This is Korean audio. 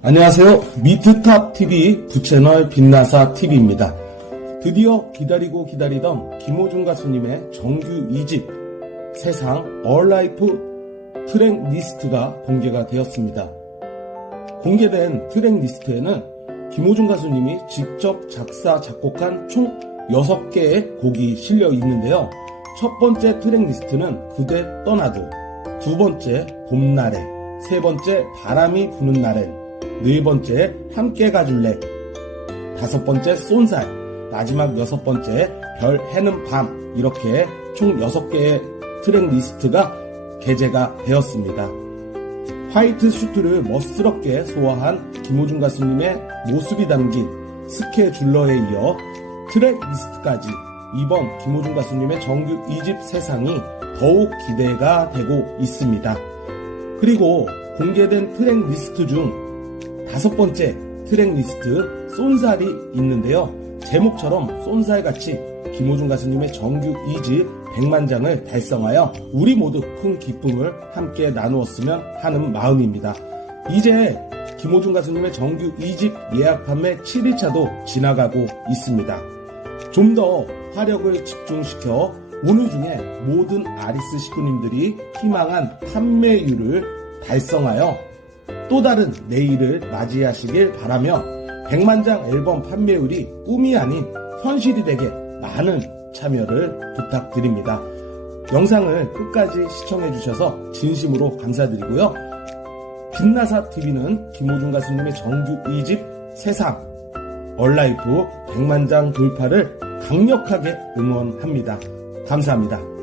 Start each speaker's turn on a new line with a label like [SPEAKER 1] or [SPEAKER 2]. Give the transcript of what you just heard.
[SPEAKER 1] 안녕하세요. 미트탑TV 부채널 빛나사 TV입니다. 드디어 기다리고 기다리던 김호중 가수님의 정규 2집 세상 얼라이프 트랙 리스트가 공개가 되었습니다. 공개된 트랙 리스트에는 김호중 가수님이 직접 작사, 작곡한 총 6개의 곡이 실려 있는데요. 첫 번째 트랙 리스트는 그대 떠나도, 두 번째 봄날에, 세 번째 바람이 부는 날엔, 네 번째 함께 가줄래, 다섯 번째 쏜살, 마지막 여섯 번째 별 해는 밤 이렇게 총 여섯 개의 트랙 리스트가 게재가 되었습니다. 화이트 슈트를 멋스럽게 소화한 김호중 가수님의 모습이 담긴 스케줄러에 이어 트랙 리스트까지 이번 김호중 가수님의 정규 2집 세상이 더욱 기대가 되고 있습니다. 그리고 공개된 트랙 리스트 중 다섯 번째 트랙 리스트 쏜살이 있는데요. 제목처럼 쏜살같이 김호중 가수님의 정규 2집 100만 장을 달성하여 우리 모두 큰 기쁨을 함께 나누었으면 하는 마음입니다. 이제 김호중 가수님의 정규 2집 예약 판매 7일차도 지나가고 있습니다. 좀 더 화력을 집중시켜 오늘 중에 모든 아리스 식구님들이 희망한 판매율을 달성하여 또 다른 내일을 맞이하시길 바라며 100만장 앨범 판매율이 꿈이 아닌 현실이 되게 많은 참여를 부탁드립니다. 영상을 끝까지 시청해주셔서 진심으로 감사드리고요. 빛나사 TV는 김호중 가수님의 정규 2집 세상 얼라이프 100만장 돌파를 강력하게 응원합니다. 감사합니다.